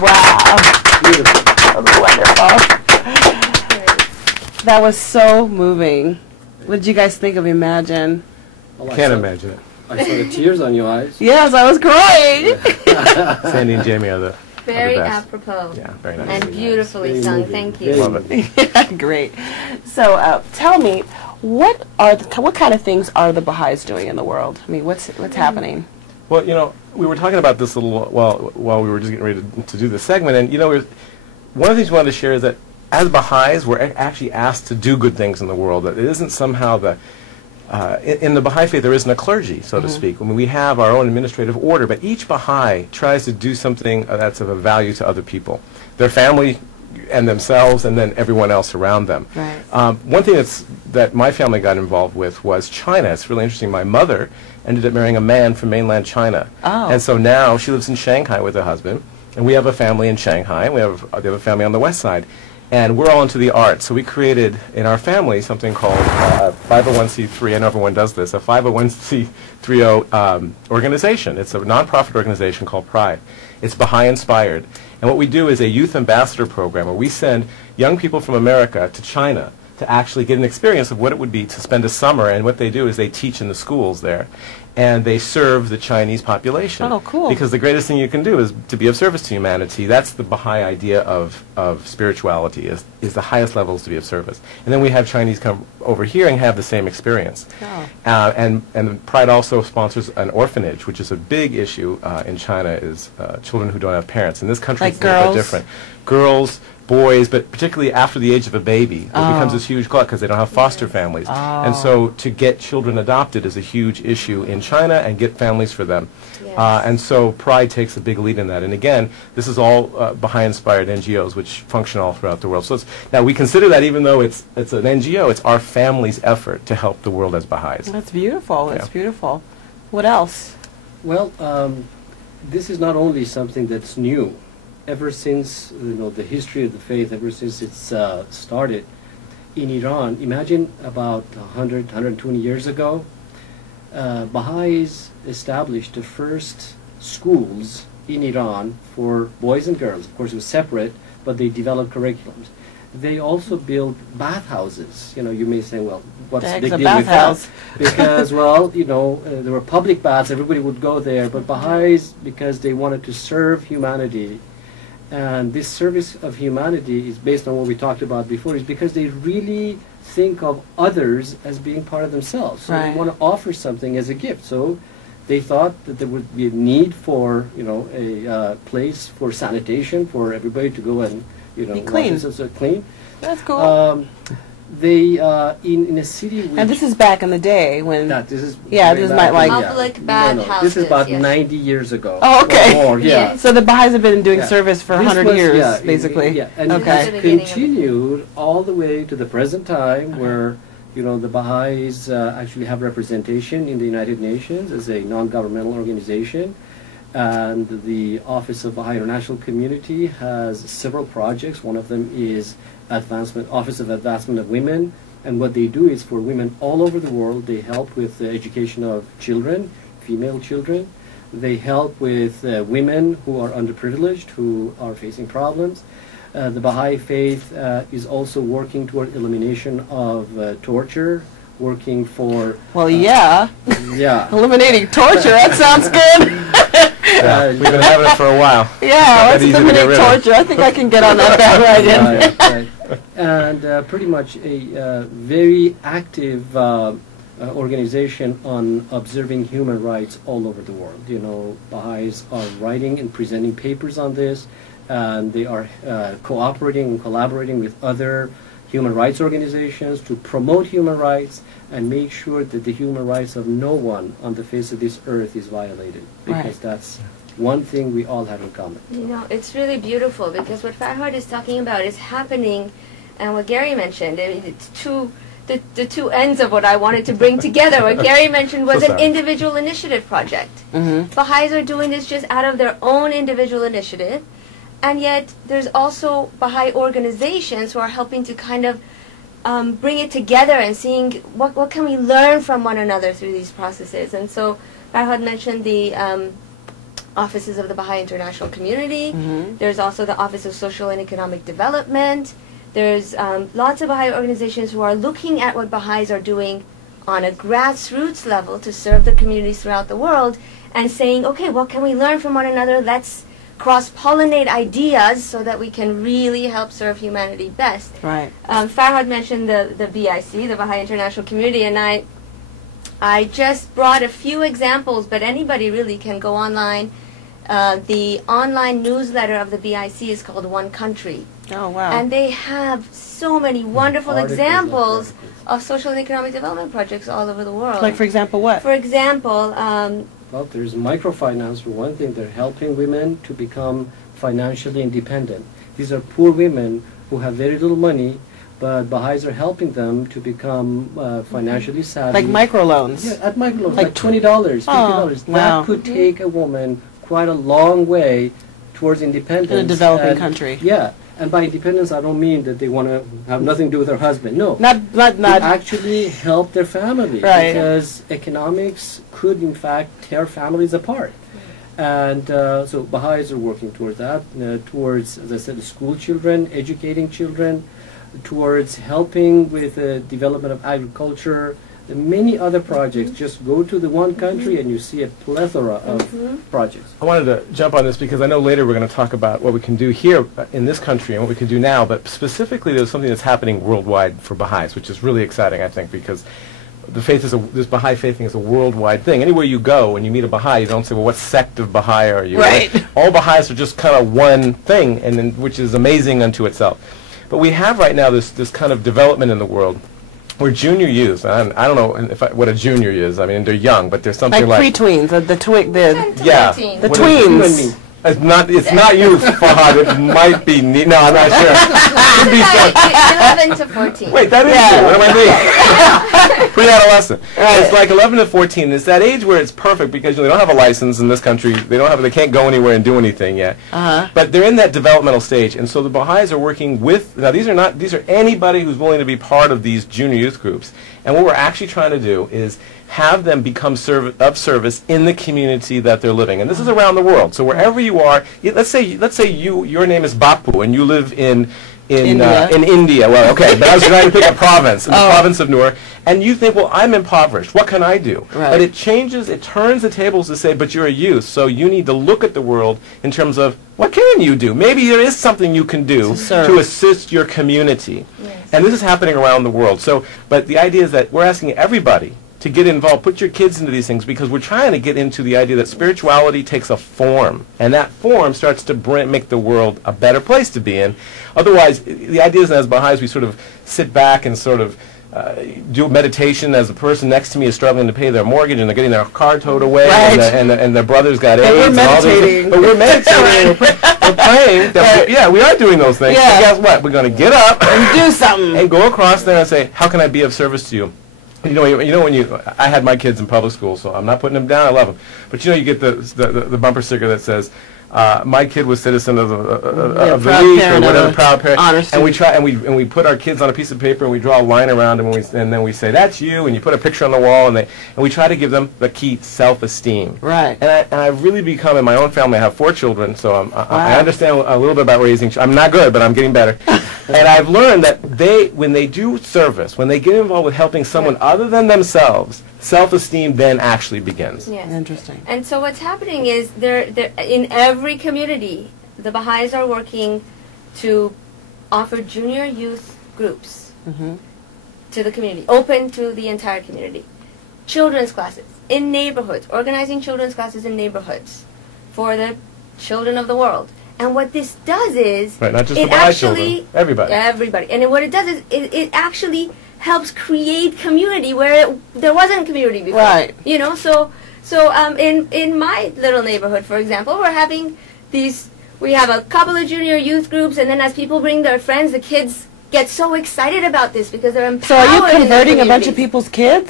Wow. Beautiful. That was wonderful. That was so moving. What did you guys think of Imagine? Well, Can't imagine it. I saw the tears on your eyes. Yes, I was crying. Sandy and Jamie are the Very best. apropos. Yeah, very nice. And beautifully Very sung. moving. Thank Very you. Love it. Yeah, great. So tell me, what kind of things are the Baha'is doing in the world? I mean, what's happening? Well, you know, we were talking about this a little while we were just getting ready to do this segment, and you know, one of the things we wanted to share is that as Baha'is, we're actually asked to do good things in the world. That it isn't somehow the in the Baha'i faith there isn't a clergy, so to speak. I mean, we have our own administrative order, but each Baha'i tries to do something that's of a value to other people, their family and themselves, and then everyone else around them. Right. One thing that my family got involved with was China. It's really interesting. My mother ended up marrying a man from mainland China. Oh. And so now she lives in Shanghai with her husband, and we have a family in Shanghai, and they have a family on the west side. And we're all into the arts, so we created in our family something called 501c3. I know everyone does this, a 501c30 organization. It's a nonprofit organization called Pride. It's Baha'i inspired. And what we do is a youth ambassador program where we send young people from America to China to actually get an experience of what it would be to spend a summer. And what they do is they teach in the schools there, and they serve the Chinese population. Oh, cool. Because the greatest thing you can do is to be of service to humanity. That's the Baha'i idea of spirituality, is the highest levels to be of service. And then we have Chinese come over here and have the same experience. Oh. And Pride also sponsors an orphanage, which is a big issue in China, is children who don't have parents. In this country, Like it's a little girls? bit different. Girls, boys, but particularly after the age of a baby, it becomes this huge glut because they don't have foster families. And so to get children adopted is a huge issue in China and get families for them. Yes. And so Pride takes a big lead in that. And again, this is all Baha'i-inspired NGOs which function all throughout the world. So now we consider that even though it's an NGO, it's our family's effort to help the world as Baha'is. That's beautiful. That's Yeah. beautiful. What else? Well, this is not only something that's new. Ever since the history of the faith, ever since it's started in Iran, imagine about 100, 120 years ago, Baha'is established the first schools in Iran for boys and girls. Of course, it was separate, but they developed curriculums. They also built bathhouses. You may say, well, what's the big deal with that? Because, well, there were public baths, everybody would go there, but Baha'is, because they wanted to serve humanity, and this service of humanity is based on what we talked about before, is because they really think of others as being part of themselves. So Right. they want to offer something as a gift. So they thought that there would be a need for, a place for sanitation for everybody to go and, Be wash clean. themselves clean. That's cool. They in a city which and this is back in the day when. this is Yeah, way this back might like- in- Public No, bathhouses, this is about yes. 90 years ago. Oh, okay. Or more, yeah. Yes. So the Baha'is have been doing Yeah. service for This 100 was- years, yeah, basically. Yeah, and Okay. it has The beginning of it. continued all the way to the present time, where the Baha'is actually have representation in the United Nations as a non-governmental organization, and the Office of Baha'i International Community has several projects. One of them is Office of Advancement of Women, and what they do is for women all over the world. They help with the education of children, female children. They help with women who are underprivileged, who are facing problems. The Baha'i faith is also working toward elimination of torture, working for... Well, yeah. Yeah. Eliminating torture, that sounds good. Yeah, we've been having it for a while. Yeah, that let's easy to get eliminate rid of. torture. I think I can get on that bandwagon. Right. And pretty much a very active organization on observing human rights all over the world. Baha'is are writing and presenting papers on this, and they are cooperating and collaborating with other human rights organizations to promote human rights and make sure that the human rights of no one on the face of this earth is violated, because Right. that's one thing we all have in common. It's really beautiful because what Farhad is talking about is happening, and what Gary mentioned, it's the two ends of what I wanted to bring together. What Gary mentioned was So an sorry. individual initiative project. Mm-hmm. Baha'is are doing this just out of their own individual initiative, and yet there's also Baha'i organizations who are helping to kind of bring it together and seeing what can we learn from one another through these processes. And so Farhad mentioned the offices of the Baha'i International Community. Mhm. There's also the Office of Social and Economic Development. There's lots of Baha'i organizations who are looking at what Baha'is are doing on a grassroots level to serve the communities throughout the world and saying, okay, what can we learn from one another? Let's cross-pollinate ideas so that we can really help serve humanity best. Right. Farhad mentioned the BIC, the Baha'i International Community, and I just brought a few examples, but anybody really can go online. The online newsletter of the BIC is called One Country. Oh, wow. And they have so many wonderful Articles examples after articles. of social and economic development projects all over the world. Like, for example, what? For example, Well, there's microfinance for one thing. They're helping women to become financially independent. These are poor women who have very little money, but Baha'is are helping them to become financially savvy. Like microloans? Yeah, at microloans, Like like $20, $50. Oh, wow. That could take a woman quite a long way towards independence. In a developing And- country. Yeah, and by independence, I don't mean that they want to have nothing to do with their husband. No. Not To actually help their family, Right. because economics could in fact tear families apart. And so Baha'is are working towards that, towards, as I said, school children, educating children, towards helping with the development of agriculture, and many other projects. Just go to the One Country and you see a plethora of projects. I wanted to jump on this because I know later we're going to talk about what we can do here in this country and what we can do now, but specifically there's something that's happening worldwide for Baha'is, which is really exciting, I think, because the faith is this Baha'i faith thing is a worldwide thing. Anywhere you go, when you meet a Baha'i, you don't say, well, what sect of Baha'i are you? Right. All Baha'is are just kind of one thing, and then, which is amazing unto itself. But we have right now this kind of development in the world where junior youth, and I don't know what a junior is. I mean, they're young, but there's something like like pre-tweens, the 10 to yeah, 14. the what is- tweens. It's not you, Fahad. It might be no, I'm not sure. Could be some- 11 to 14. Wait, that is Yeah. you. What am I being? Pre-adolescent. Right. It's like 11 to 14. It's that age where it's perfect because they don't have a license in this country. They can't go anywhere and do anything yet. Uh-huh. But they're in that developmental stage, and so the Baha'is are working with. Now these are anybody who's willing to be part of these junior youth groups. And what we're actually trying to do is have them become of service in the community that they're living. And this is around the world. So wherever you are, let's say your name is Bapu and you live in India. in India. Well, okay, but I was trying to pick a province, in the province of Noor, and you think, well, I'm impoverished. What can I do? Right. But it turns the tables to say, but you're a youth, so you need to look at the world in terms of, what can you do? Maybe there is something you can do To serve. to assist your community. Yes. And this is happening around the world. So, but the idea is that we're asking everybody to get involved, put your kids into these things, because we're trying to get into the idea that spirituality takes a form, and that form starts to make the world a better place to be in. Otherwise, the idea is, as Baha'is, we sort of sit back and sort of do meditation as the person next to me is struggling to pay their mortgage and they're getting their car towed away, Right. and their brother's got But AIDS. we're and all these meditating. things. But we're meditating. We're praying. Right. Yeah, we are doing those things. Yeah. But guess what? We're going to get up Do something. and go across there and say, how can I be of service to you? You know when I had my kids in public school, so I'm not putting them down. I love them, but you get the bumper sticker that says, "My kid was citizen of the proud week," or parent of whatever, the proud parent. honor And we student. try and we put our kids on a piece of paper and we draw a line around them and then we say, "That's you," and you put a picture on the wall and we try to give them the key self-esteem. Right. And I've really become, in my own family, I have 4 children, so I Wow. understand a little bit about raising. I'm not good, but I'm getting better. And I've learned that when they do service, when they get involved with helping someone other than themselves, self-esteem then actually begins. Yes. Interesting. And so what's happening is in every community, the Baha'is are working to offer junior youth groups Mhm. to the community, open to the entire community. Children's classes in neighborhoods, organizing children's classes in neighborhoods for the children of the world. And what this does is, Right, not just it the Baha'i actually, children, everybody. everybody. And what it does is, it actually helps create community where there wasn't community before. Right. In my little neighborhood, for example, we have a couple of junior youth groups, and then as people bring their friends, the kids get so excited about this because they're empowered. So are you in their converting a bunch of communities. people's kids?